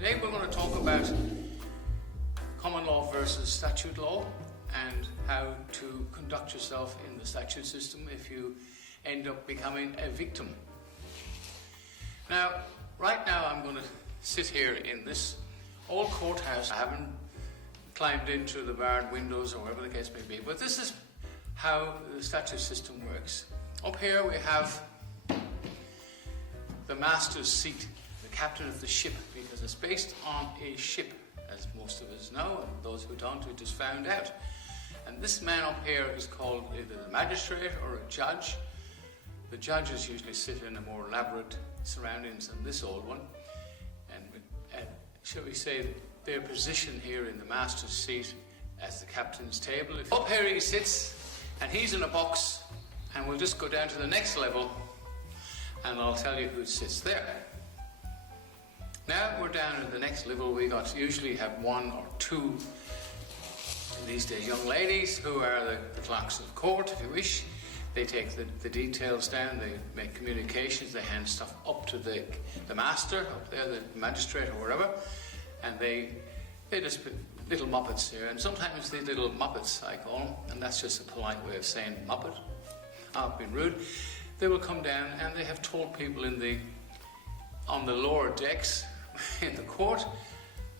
Today we're going to talk about common law versus statute law and how to conduct yourself in the statute system if you end up becoming a victim. Now, right now I'm going to sit here in this old courthouse. I haven't climbed into the barred windows or whatever the case may be, but this is how the statute system works. Up here we have the master's seat, the captain of the ship, because it's based on a ship, as most of us know, and those who don't, we just found out. And this man up here is called either the magistrate or a judge. The judges usually sit in a more elaborate surroundings than this old one. And shall we say, their position here in the master's seat as the captain's table. Up here he sits, and he's in a box, and we'll just go down to the next level, and I'll tell you who sits there. Now we're down at the next level. We usually have one or two, in these days, young ladies who are the clerks of court, if you wish. They take the details down, they make communications, they hand stuff up to the master up there, the magistrate or wherever, and they just put little muppets here, and sometimes these little muppets, I call them, and that's just a polite way of saying muppet. I've been rude. They will come down and they have told people on the lower decks in the court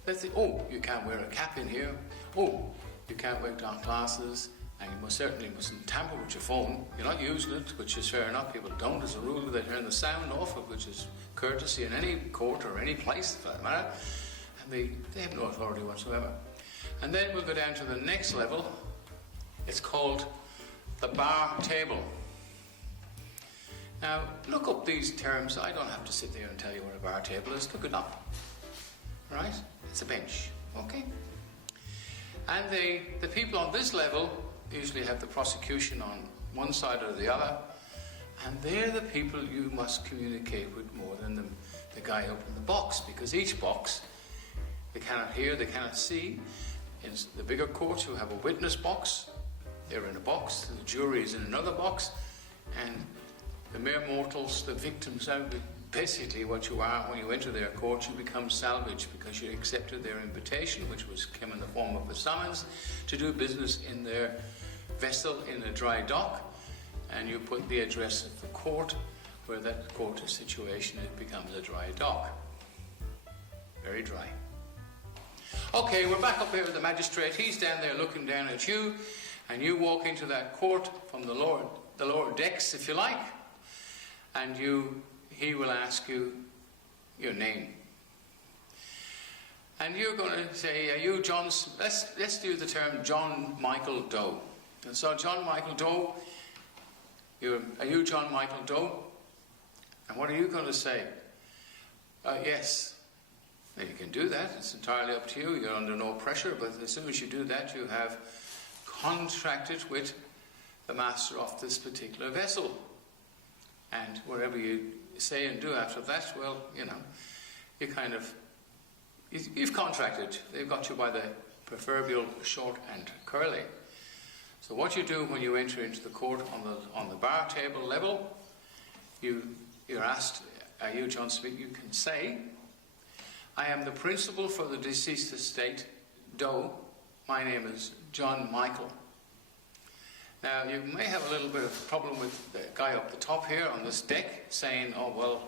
that oh, you can't wear a cap in here, oh, you can't wear dark glasses, and you certainly mustn't tamper with your phone. You're not using it, which is fair enough. People don't, as a rule. They turn the sound off, which is courtesy in any court or any place, for that matter. And they have no authority whatsoever. And then we'll go down to the next level. It's called the bar table. Now, look up these terms. I don't have to sit there and tell you what a bar table is. Look it up. Right? It's a bench. Okay? And the people on this level usually have the prosecution on one side or the other, and they're the people you must communicate with more than the guy up in the box, because each box, they cannot hear, they cannot see. In the bigger courts, you have a witness box. They're in a box. The jury is in another box, and the mere mortals, the victims, are basically what you are when you enter their court. You become salvage because you accepted their invitation, which came in the form of a summons to do business in their vessel in a dry dock, and you put the address of the court where that court is situation. It becomes a dry dock. Very dry. Okay, we're back up here with the magistrate. He's down there looking down at you, and you walk into that court from the lower decks, if you like, and he will ask you your name. And you're going to say, are you John, let's do the term John Michael Doe. And so John Michael Doe, are you John Michael Doe? And what are you going to say? Yes. Now you can do that, it's entirely up to you, you're under no pressure, but as soon as you do that, you have contracted with the master of this particular vessel. And whatever you say and do after that, well, you know, you've contracted. They've got you by the proverbial short and curly. So what you do when you enter into the court on the bar table level, you're asked, are you John Smith? You can say, I am the principal for the deceased estate, Doe. My name is John Michael. Now, you may have a little bit of problem with the guy up the top here on this deck saying, oh, well,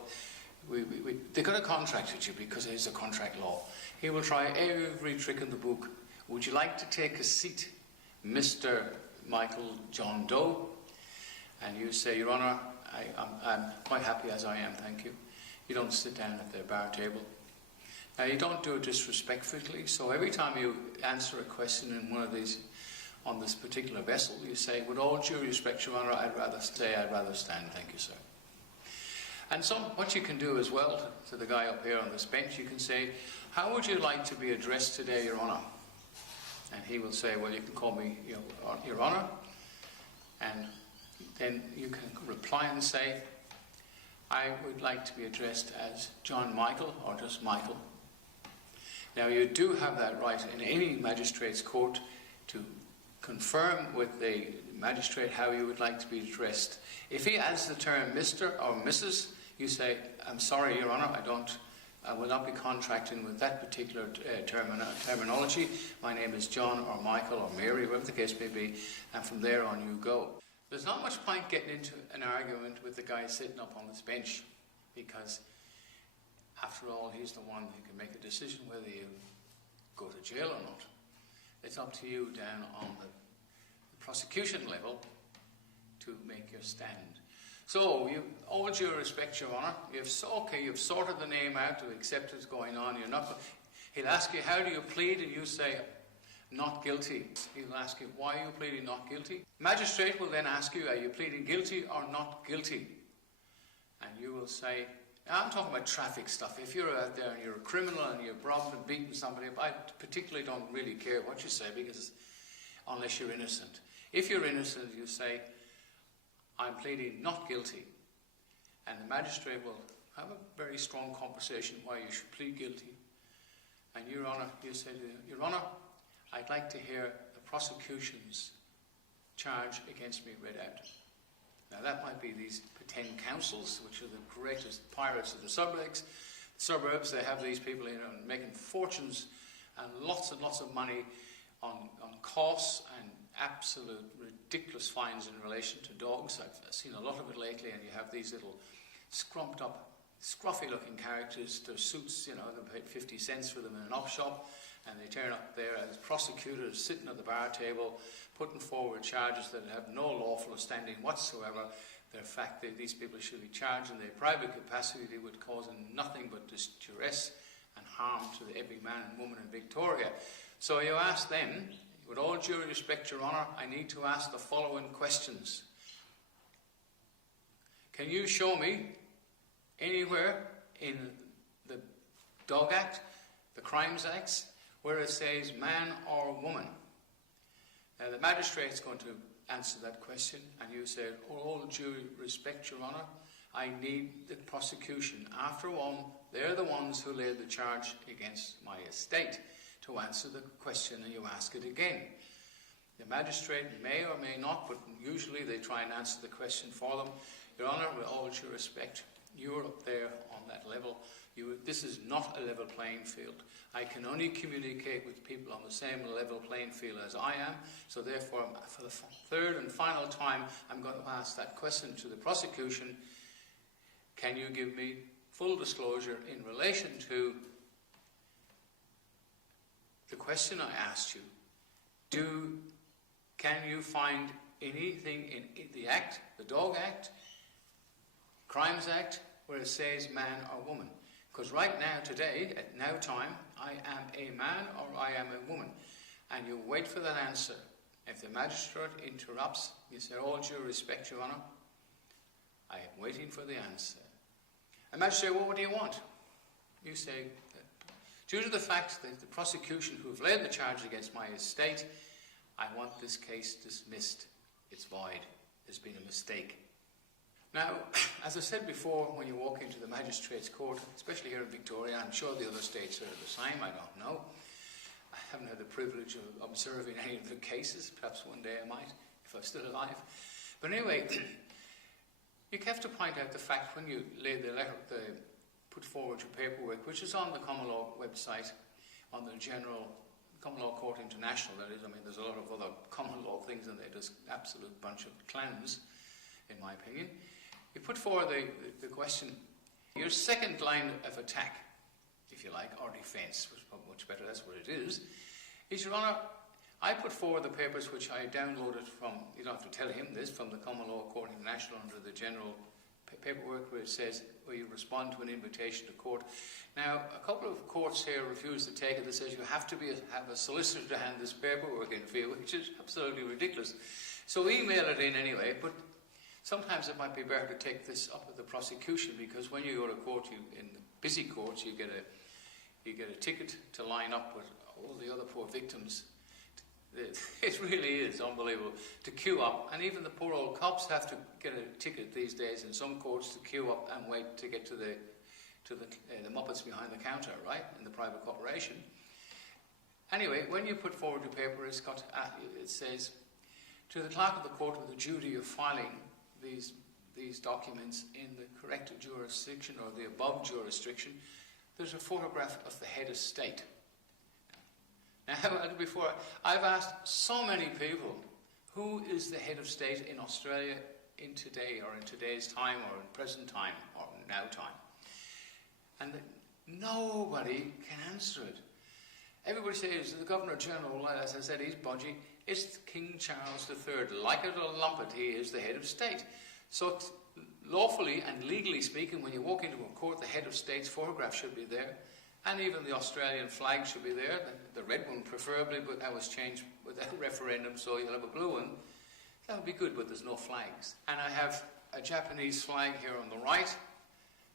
they've got a contract with you because it is a contract law. He will try every trick in the book. Would you like to take a seat, Mr. Michael John Doe? And you say, Your Honour, I'm quite happy as I am, thank you. You don't sit down at their bar table. Now, you don't do it disrespectfully, so every time you answer a question in one of these, on this particular vessel, you say, with all due respect, Your Honour, I'd rather stand, thank you, sir. And so what you can do as well to the guy up here on this bench, you can say, how would you like to be addressed today, Your Honour? And he will say, well, you can call me Your Honour. And then you can reply and say, I would like to be addressed as John Michael or just Michael. Now, you do have that right in any magistrate's court to confirm with the magistrate how you would like to be addressed. If he adds the term Mr. or Mrs., you say, I'm sorry, Your Honour, I don't I will not be contracting with that particular terminology. My name is John or Michael or Mary, whatever the case may be, and from there on you go. There's not much point getting into an argument with the guy sitting up on this bench, because after all, he's the one who can make a decision whether you go to jail or not. It's up to you down on the prosecution level to make your stand. So, all due respect, Your Honour, you've sorted the name out to accept what's going on. He'll ask you, how do you plead? And you say, not guilty. He'll ask you, why are you pleading not guilty? Magistrate will then ask you, are you pleading guilty or not guilty? And you will say, I'm talking about traffic stuff. If you're out there and you're a criminal and you've robbed and beaten somebody, I particularly don't really care what you say, because unless you're innocent. If you're innocent, you say, I'm pleading not guilty. And the magistrate will have a very strong conversation why you should plead guilty. And Your Honour, you say to Your Honour, I'd like to hear the prosecution's charge against me read out. Now that might be these pretend councils, which are the greatest pirates of the suburbs. They have these people making fortunes and lots of money on costs and absolute ridiculous fines in relation to dogs. I've seen a lot of it lately, and you have these little scrumped up, scruffy looking characters. Their suits, they paid 50 cents for them in an op shop, and they turn up there as prosecutors sitting at the bar table, putting forward charges that have no lawful standing whatsoever. The fact that these people should be charged in their private capacity, they would cause nothing but distress and harm to every man and woman in Victoria. So you ask them, with all due respect, Your Honour, I need to ask the following questions. Can you show me anywhere in the Dog Act, the Crimes Acts, where it says man or woman? Now the magistrate's going to answer that question, and you say, all due respect, Your Honour, I need the prosecution. After all, they're the ones who laid the charge against my estate, to answer the question, and you ask it again. The magistrate may or may not, but usually they try and answer the question for them. Your Honour, with all due respect, you're up there on that level. This is not a level playing field. I can only communicate with people on the same level playing field as I am, so therefore, for the third and final time, I'm going to ask that question to the prosecution. Can you give me full disclosure in relation to the question I asked you? Can you find anything in the Act, the Dog Act, Crimes Act, where it says man or woman? Because right now, today, at now time, I am a man or I am a woman. And you wait for that answer. If the magistrate interrupts, you say, all due respect, Your Honour, I am waiting for the answer. And the magistrate, well, what do you want? You say, due to the fact that the prosecution who have laid the charge against my estate, I want this case dismissed. It's void. There's been a mistake. Now, as I said before, when you walk into the magistrate's court, especially here in Victoria, I'm sure the other states are the same, I don't know. I haven't had the privilege of observing any of the cases. Perhaps one day I might, if I'm still alive. But anyway, you have to point out the fact when you lay put forward your paperwork, which is on the Common Law website, on the General Common Law Court International, that is. I mean, there's a lot of other common law things in there, just absolute bunch of clowns, in my opinion. You put forward the question, your second line of attack, if you like, or defence, which is much better, that's what it is Your Honour, I put forward the papers which I downloaded from, you don't have to tell him this, from the Common Law Court International under the general paperwork where it says, where you respond to an invitation to court. Now, a couple of courts here refuse to take it. That says you have to have a solicitor to hand this paperwork in for you, which is absolutely ridiculous. So email it in anyway, but sometimes it might be better to take this up with the prosecution, because when you go to court, in the busy courts, you get a ticket to line up with all the other poor victims. It really is unbelievable to queue up, and even the poor old cops have to get a ticket these days in some courts to queue up and wait to get to the muppets behind the counter, right, in the private corporation. Anyway, when you put forward your paper, it says, to the clerk of the court with the duty of filing these documents in the correct jurisdiction or the above jurisdiction, there's a photograph of the head of state. Now, before, I've asked so many people, who is the head of state in Australia in today, or in today's time, or in present time, or now time? And nobody can answer it. Everybody says the Governor General, as I said, he's budgie. It's King Charles III. Like it or lump it, he is the head of state. So lawfully and legally speaking, when you walk into a court, the head of state's photograph should be there. And even the Australian flag should be there. The red one preferably, but that was changed with a referendum, so you'll have a blue one. That would be good, but there's no flags. And I have a Japanese flag here on the right.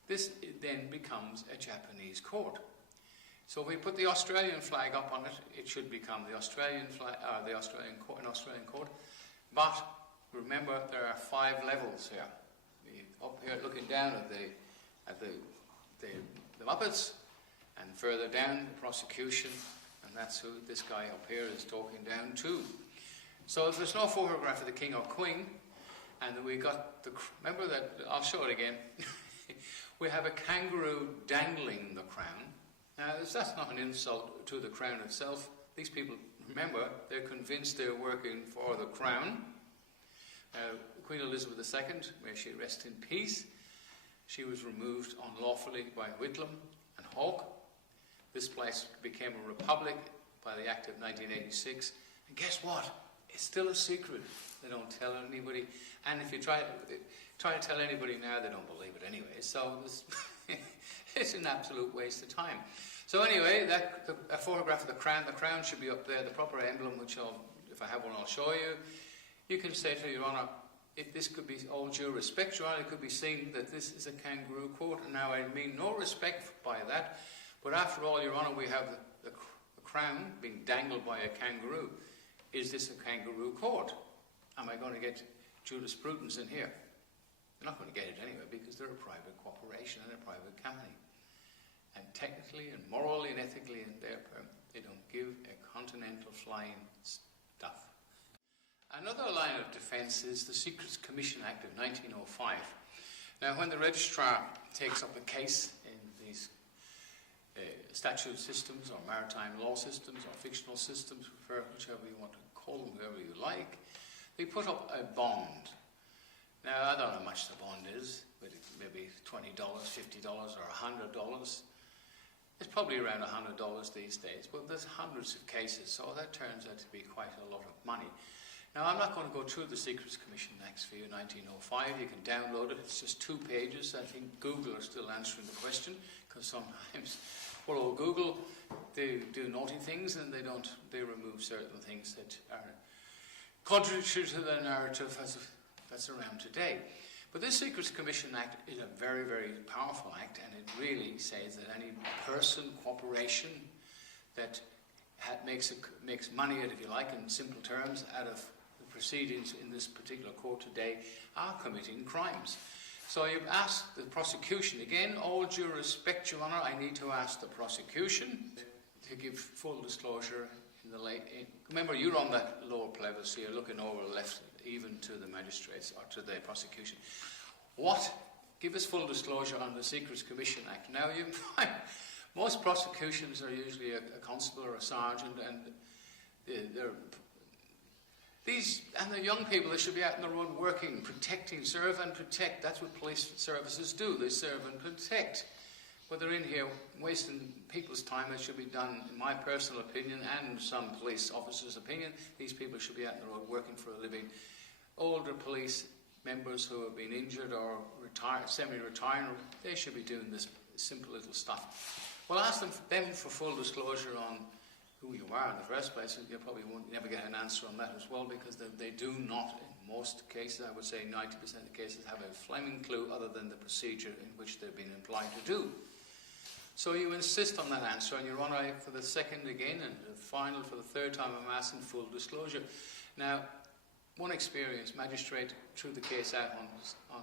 This then becomes a Japanese court. So if we put the Australian flag up on it, it should become the Australian flag, the Australian court, an Australian court. But remember, there are 5 levels here. Up here, looking down at the Muppets, and further down, the prosecution, and that's who this guy up here is talking down to. So there's no photograph of the king or queen, and we got the. Remember that? I'll show it again. We have a kangaroo dangling the crown. Now, that's not an insult to the crown itself. These people, remember, they're convinced they're working for the crown. Queen Elizabeth II, may she rest in peace, she was removed unlawfully by Whitlam and Hawke. This place became a republic by the Act of 1986. And guess what? It's still a secret. They don't tell anybody. And if you try to tell anybody now, they don't believe it anyway. So it's an absolute waste of time. So anyway, a photograph of the crown should be up there, the proper emblem, which if I have one, I'll show you. You can say to Your Honour, if this could be all due respect, Your Honour, it could be seen that this is a kangaroo court. And now I mean no respect by that, but after all, Your Honour, we have the crown being dangled by a kangaroo. Is this a kangaroo court? Am I going to get jurisprudence in here? You're not going to get it anyway, because they're a private corporation and a private company. And technically and morally and ethically in their perm, they don't give a continental flying stuff. Another line of defence is the Secrets Commission Act of 1905. Now, when the registrar takes up a case in these statute systems or maritime law systems or fictional systems, whichever you want to call them, whoever you like, they put up a bond. Now, I don't know how much the bond is, but it may be $20, $50 or $100. It's probably around $100 these days, but there's hundreds of cases, so that turns out to be quite a lot of money. Now, I'm not going to go through the Secrets Commission Acts for you, 1905. You can download it. It's just 2 pages. I think Google are still answering the question, because sometimes, poor old Google, they do naughty things and they remove certain things that are contrary to the narrative that's around today. But this Secrets Commission Act is a very, very powerful act, and it really says that any person, corporation that makes money, if you like, in simple terms, out of the proceedings in this particular court today are committing crimes. So you've asked the prosecution, again, all due respect, Your Honour, I need to ask the prosecution to give full disclosure in the remember, you're on that lower level, so you're looking over left, even to the magistrates or to the prosecution. Give us full disclosure on the Secrets Commission Act. Now, you find most prosecutions are usually a constable or a sergeant, and the young people, they should be out on the road working, protecting, serve and protect. That's what police services do. They serve and protect. But they're in here wasting people's time. It should be done, in my personal opinion, and some police officers' opinion. These people should be out on the road working for a living. Older police members who have been injured or semi-retired, they should be doing this simple little stuff. Well, ask them for full disclosure on who you are in the first place, and you probably won't never get an answer on that as well, because they do not, in most cases, I would say 90% of the cases, have a flaming clue other than the procedure in which they've been employed to do. So you insist on that answer, and Your Honour, for the second again, and the final, for the third time, I'm asking full disclosure. Now, one experienced magistrate threw the case out on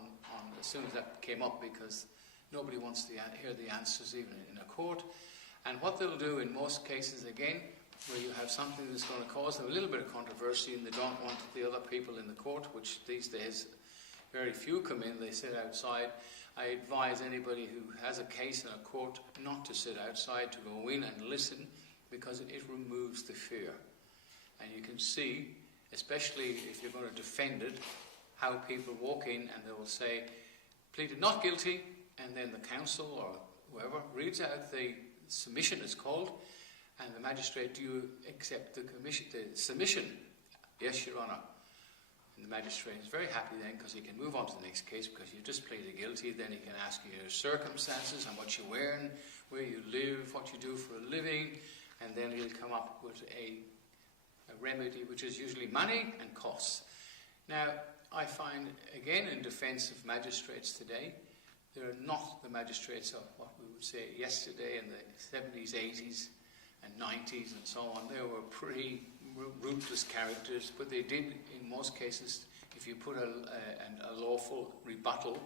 as soon as that came up, because nobody wants to hear the answers even in a court. And what they'll do in most cases, again, where you have something that's going to cause them a little bit of controversy and they don't want the other people in the court, which these days very few come in, they sit outside. I advise anybody who has a case in a court not to sit outside, to go in and listen, because it removes the fear. And you can see, especially if you're going to defend it, how people walk in and they will say, pleaded not guilty, and then the counsel or whoever reads out the submission, it's called, and the magistrate, do you accept the submission? Yes, Your Honour. And the magistrate is very happy then, because he can move on to the next case, because you've just pleaded guilty. Then he can ask you your circumstances and what you're wearing, where you live, what you do for a living, and then he'll come up with a remedy, which is usually money and costs. Now, I find, again, in defence of magistrates today, they're not the magistrates of what we would say yesterday in the 70s, 80s, and 90s and so on. They were pretty ruthless characters, but they did, in most cases, if you put a lawful rebuttal,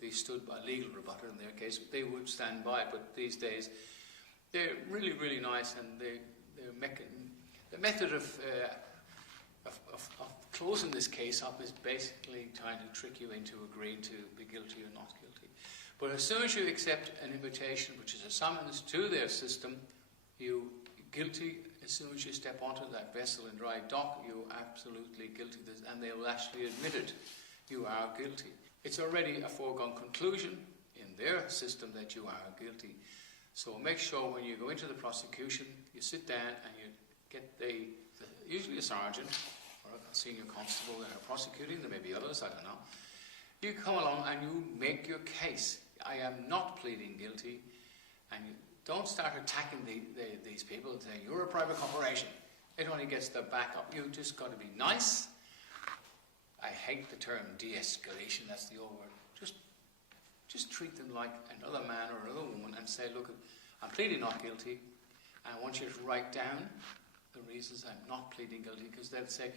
they stood by legal rebuttal in their case, they would stand by. But these days, they're really, really nice, and the method of closing this case up is basically trying to trick you into agreeing to be guilty or not guilty. But as soon as you accept an invitation, which is a summons to their system, you guilty. As soon as you step onto that vessel in dry dock, you're absolutely guilty, and they will actually admit it. You are guilty. It's already a foregone conclusion in their system that you are guilty. So make sure when you go into the prosecution, you sit down and you get usually a sergeant or a senior constable that are prosecuting. There may be others, I don't know. You come along and you make your case. I am not pleading guilty, and you don't start attacking these people and saying, you're a private corporation. It only gets their back up. You've just got to be nice. I hate the term de-escalation, that's the old word. Just treat them like another man or another woman and say, look, I'm pleading not guilty. I want you to write down the reasons I'm not pleading guilty, because they'll say,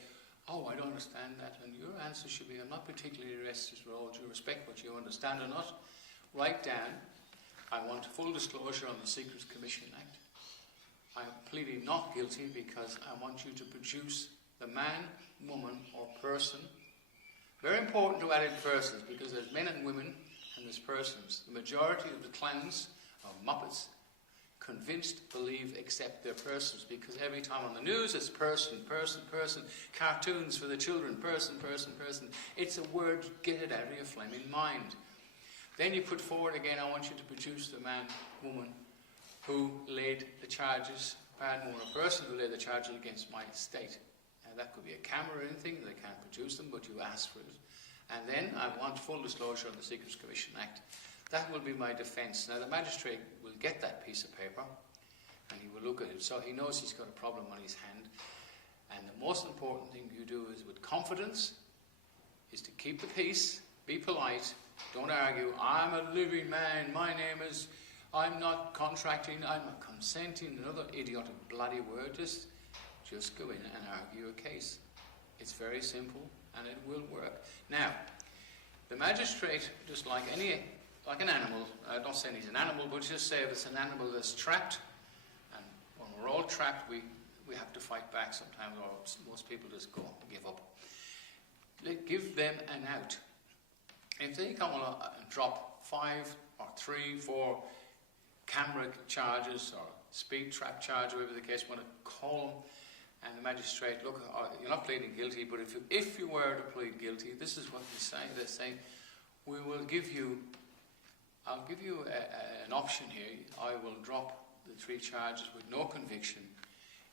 oh, I don't understand that. And your answer should be, I'm not particularly interested with all due respect what you understand or not. Write down, I want full disclosure on the Secrets Commission Act. I'm pleading not guilty because I want you to produce the man, woman, or person. Very important to add in persons, because there's men and women and there's persons. The majority of the clowns or muppets, convinced, believe, accept their persons, because every time on the news it's person, person, person, cartoons for the children, person, person, person. It's a word, get it out of your flaming mind. Then you put forward again, I want you to produce the man, woman, who laid the charges, man, woman, or person who laid the charges against my estate. Now that could be a camera or anything, they can't produce them, but you ask for it. And then I want full disclosure on the Secrets Commission Act. That will be my defence. Now the magistrate will get that piece of paper and he will look at it, so he knows he's got a problem on his hand. And the most important thing you do is, with confidence, is to keep the peace, be polite, don't argue. I'm a living man, my name is, I'm not contracting, I'm not consenting, another idiotic bloody word. Just go in and argue a case. It's very simple and it will work. Now, the magistrate, just like an animal, I'm not saying he's an animal, but just say if it's an animal that's trapped, and when we're all trapped, we have to fight back sometimes, or most people just give up. Give them an out. If they come along and drop 5 or 3, 4 camera charges or speed trap charge, whatever the case, want to call them, and the magistrate, look, you're not pleading guilty, but if you were to plead guilty, this is what they say. They say, we will give you, I'll give you an option here. I will drop the 3 charges with no conviction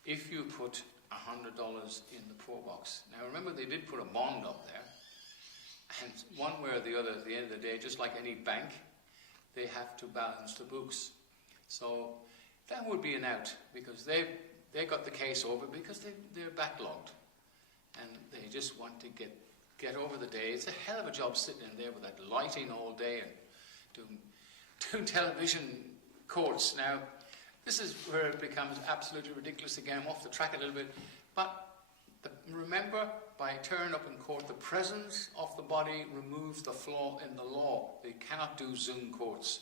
if you put $100 in the poor box. Now remember, they did put a bond up there, and one way or the other, at the end of the day, just like any bank, they have to balance the books. So that would be an out, because they got the case over because they're backlogged, and they just want to get over the day. It's a hell of a job sitting in there with that lighting all day and doing television courts. Now, this is where it becomes absolutely ridiculous again. I'm off the track a little bit, but remember, by turning up in court, the presence of the body removes the flaw in the law. They cannot do Zoom courts.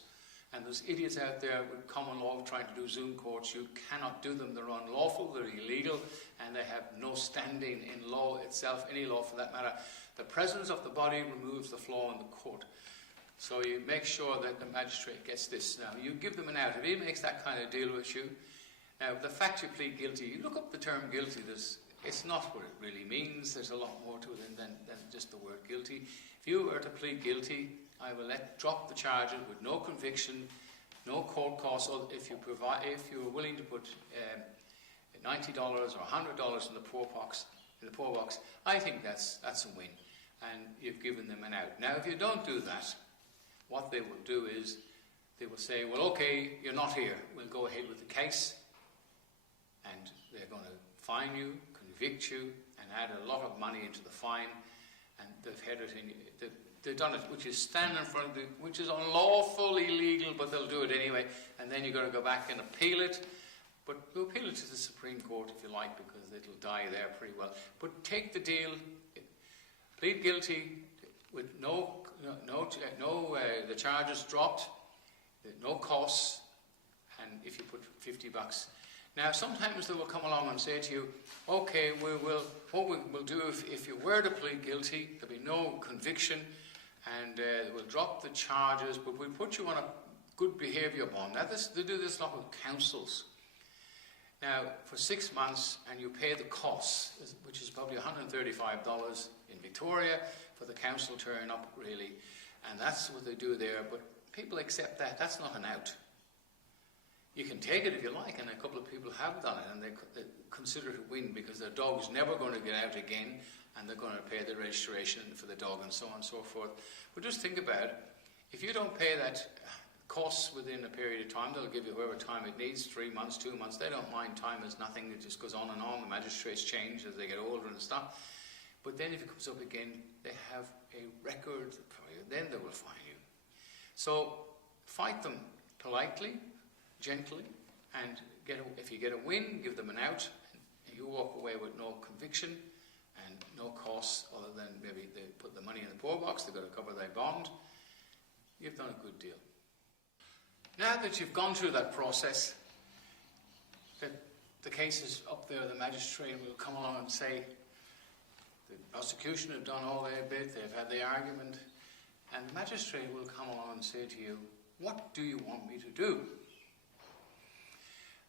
And there's idiots out there with common law trying to do Zoom courts. You cannot do them. They're unlawful, they're illegal, and they have no standing in law itself, any law for that matter. The presence of the body removes the flaw in the court. So you make sure that the magistrate gets this. Now, you give them an out. If he makes that kind of deal with you, now the fact you plead guilty, you look up the term guilty, it's not what it really means. There's a lot more to it than just the word guilty. If you were to plead guilty, I will drop the charges with no conviction, no court costs. If you are willing to put $90 or $100 in the poor box, I think that's a win, and you've given them an out. Now, if you don't do that, what they will do is they will say, well, okay, you're not here. We'll go ahead with the case, and they're going to fine you, convict you, and add a lot of money into the fine, and they've done it, which is stand in front of which is unlawful, illegal, but they'll do it anyway, and then you've got to go back and appeal it. But we'll appeal it to the Supreme Court if you like, because it'll die there pretty well. But take the deal, plead guilty with the charges dropped, no costs, and if you put $50. Now, sometimes they will come along and say to you, okay, what we'll do if you were to plead guilty, there'll be no conviction, and we'll drop the charges, but we'll put you on a good behaviour bond. Now, they do this a lot with councils. Now, for 6 months, and you pay the costs, which is probably $135 in Victoria for the council turn up, really, and that's what they do there. But people accept that. That's not an out. You can take it if you like, and a couple of people have done it, and they consider it a win because their dog's never going to get out again, and they're going to pay the registration for the dog and so on and so forth. But just think about it. If you don't pay that costs within a period of time, they'll give you whatever time it needs, 3 months, 2 months. They don't mind. Time is nothing. It just goes on and on. The magistrates change as they get older and stuff. But then if it comes up again, they have a record for you. Then they will fine you. So fight them politely, gently, and if you get a win, give them an out. And you walk away with no conviction and no costs other than maybe they put the money in the poor box. They've got to cover their bond. You've done a good deal. Now that you've gone through that process, the case is up there, the magistrate will come along and say, the prosecution have done all their bit, they've had the argument, and the magistrate will come along and say to you, what do you want me to do?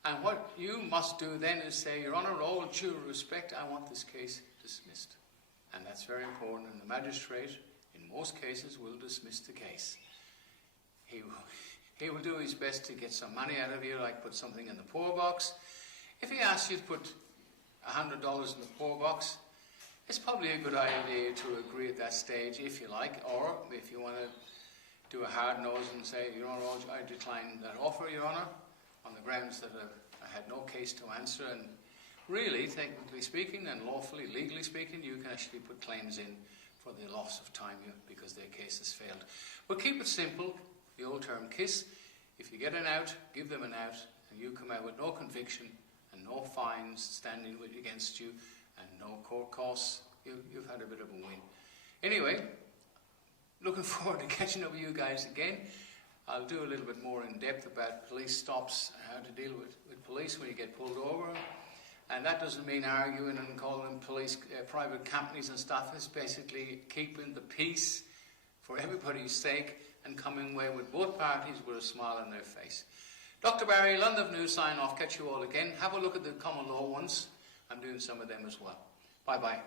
And what you must do then is say, Your Honour, all due respect, I want this case dismissed. And that's very important, and the magistrate, in most cases, will dismiss the case. He will do his best to get some money out of you, like put something in the poor box. If he asks you to put $100 in the poor box, it's probably a good idea to agree at that stage, if you like, or if you want to do a hard nose and say, Your Honour, I decline that offer, Your Honour, on the grounds that I had no case to answer. And really, technically speaking, and lawfully, legally speaking, you can actually put claims in for the loss of time because their case has failed. But keep it simple. The old term KISS, if you get an out, give them an out, and you come out with no conviction and no fines standing against you and no court costs, you've had a bit of a win. Anyway, looking forward to catching up with you guys again. I'll do a little bit more in depth about police stops and how to deal with police when you get pulled over. And that doesn't mean arguing and calling them police private companies and stuff. It's basically keeping the peace for everybody's sake and coming away with both parties with a smile on their face. Dr. Barry, London News sign off. Catch you all again. Have a look at the common law ones. I'm doing some of them as well. Bye-bye.